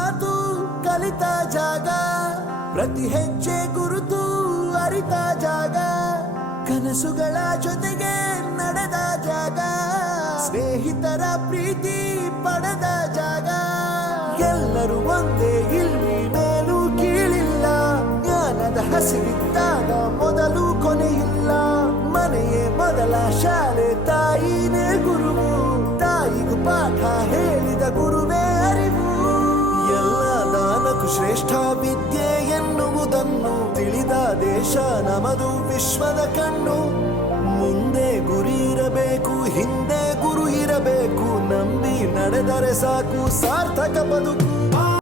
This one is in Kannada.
ಮಾತು ಕಲಿತ ಜಾಗ, ಪ್ರತಿ ಹೆಜ್ಜೆ ಗುರುತು ಅರಿತ ಜಾಗ, ಕನಸುಗಳ ಜೊತೆಗೆ ನಡೆದ ಜಾಗ, ಸ್ನೇಹಿತರ ಪ್ರೀತಿ ಪಡೆದ ಜಾಗ. ಎಲ್ಲರೂ ಒಂದೇ, ಇಲ್ಲಿ ಮೇಲೂ ಕೀಳಿಲ್ಲ, ಜ್ಞಾನದ ಹಸಿವಿದ್ದಾಗ ಮೊದಲು ಕೊನೆಯಿಲ್ಲ. ಮನೆಯೇ ಮೊದಲ ಶಾಲೆ, ತಾಯಿನೇ ಗುರುವು, ತಾಯಿಗೂ ಪಾಠ ಹೇಳಿದ ಗುರುವೇ ಅರಿವು. ಎಲ್ಲ ದಾನಕ್ಕೂ ಶ್ರೇಷ್ಠ ವಿದ್ಯೆ ಎನ್ನುವುದನ್ನು ತಿಳಿದ ದೇಶ ನಮದು, ವಿಶ್ವದ ಕಣ್ಣು. ಮುಂದೆ ಗುರಿ ಇರಬೇಕು, ಹಿಂದೆ ಗುರು ಇರಬೇಕು, ನಂಬಿ ನಡೆದರೆ ಸಾಕು ಸಾರ್ಥಕ ಬದುಕು.